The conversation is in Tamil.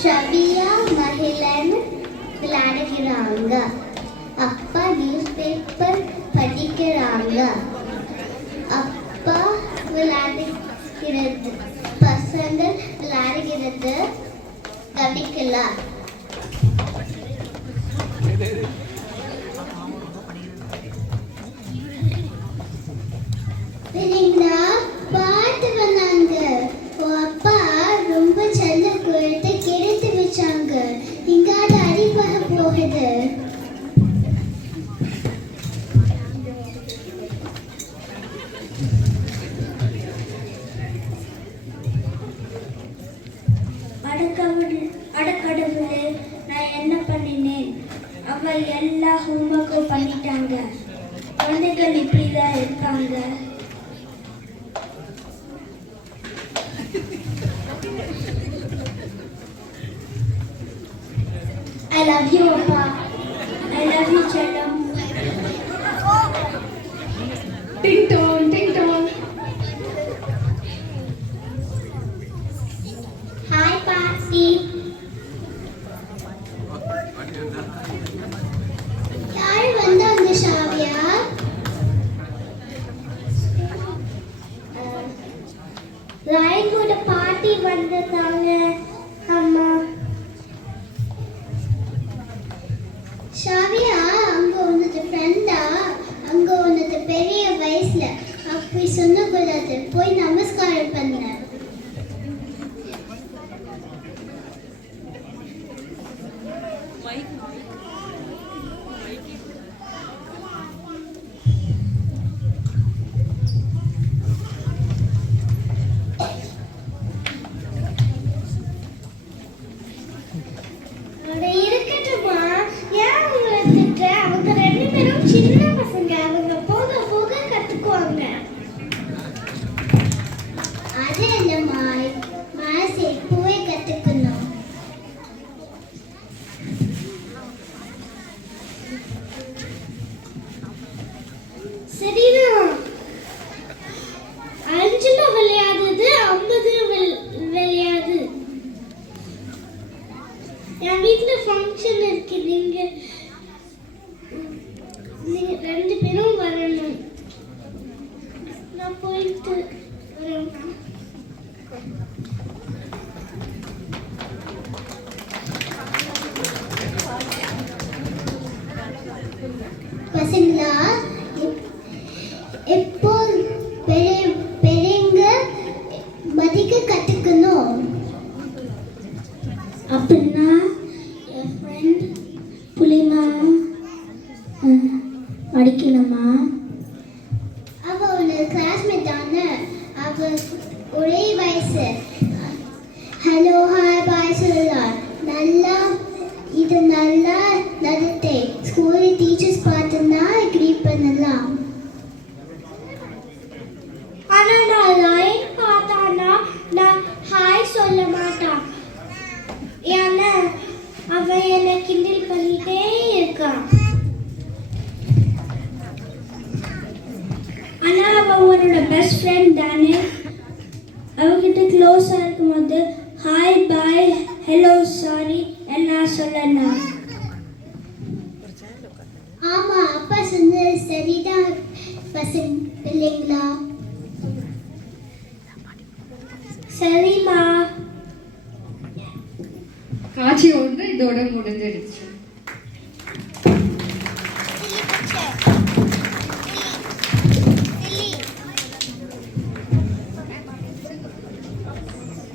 ஷவியா மகிழன் விளையாடுகிறாங்க. அப்பா நியூஸ் பேப்பர் படிக்கிறாங்க. அப்பா விளையாடுகிறது. பசங்க விளையாடுகிறது கவனிக்கல. பாட்டு வந்தாங்க. அப்பா ரொம்ப செல்ல கொடுத்து கெடுத்து வச்சாங்க. இங்காத அடிபட போகுது. அடக்கடவுளே, நான் என்ன பண்ணினேன்? அவ எல்லா ஹோம்ஒர்க்கும் பண்ணிட்டாங்க. குழந்தைகள் இப்படிதான் இருக்காங்க. I love you, Appa. I love you, Chellam. Ding dong, ding dong. Hi, Patsy. யார் வந்தாங்க ஷாவியா? ராயனோட பாட்டி வந்திருக்காங்க. அம்மா ஷாவியா, அங்க உனது ஃப்ரெண்டா? அங்க உனது பெரிய வயசுல அப்படி சொல்லக்கூடாது. போய் நமஸ்காரம் பண்ண. இருக்கட்டுமா, ஏன் உங்களை திட்ட? அவங்க ரெண்டு பேரும் சின்ன பசங்க. அவங்க போக போக கத்துக்குவாங்க. அது என்னம்மா, மனசு எப்பவே கத்துக்கணும். சரிதான். 5ல விளையாடுது, 50 விளையாது. என் வீட்டுல ஃபங்க்ஷன் இருக்கு. நீங்க ரெண்டு பேரும் வரணும். நான் போயிட்டு வரேன். பசங்களா, எப்போ பெரியங்க மதிக்க கத்துக்கணும். அப்படின்னா என் ஃப்ரெண்ட் புலிமா படிக்கணுமா? அவ ஒரு கிளாஸ்மேட் தானே. அவ ஒரே வயசு. ஹலோ ஹாய் பாய் சொல்லலாம். இது நல்லா நடத்தை. ஸ்கூல் டீச்சர்ஸ் பார்த்தா கிரீட் பண்ணலாம். ஆனா நான் லைன் பார்த்தானா நான் ஹாய் சொல்ல மாட்டான். ஏன்னா அவன் என்னை கிண்டல் பண்ணிட்டே இருக்கான். ஆனா அவன் உன்னோட பெஸ்ட் ஃப்ரெண்ட் தானே. அவகிட்ட க்ளோஸா இருக்கும்போது ஹாய் பாய் ஹலோ சாரி எல்லாம் சொல்லணும். ஆமா, அப்பா சொன்னது சரிதான் பிள்ளைங்களா. சரிம்மா. காட்சி ஒன்று இதோட முடிஞ்சிடுச்சு.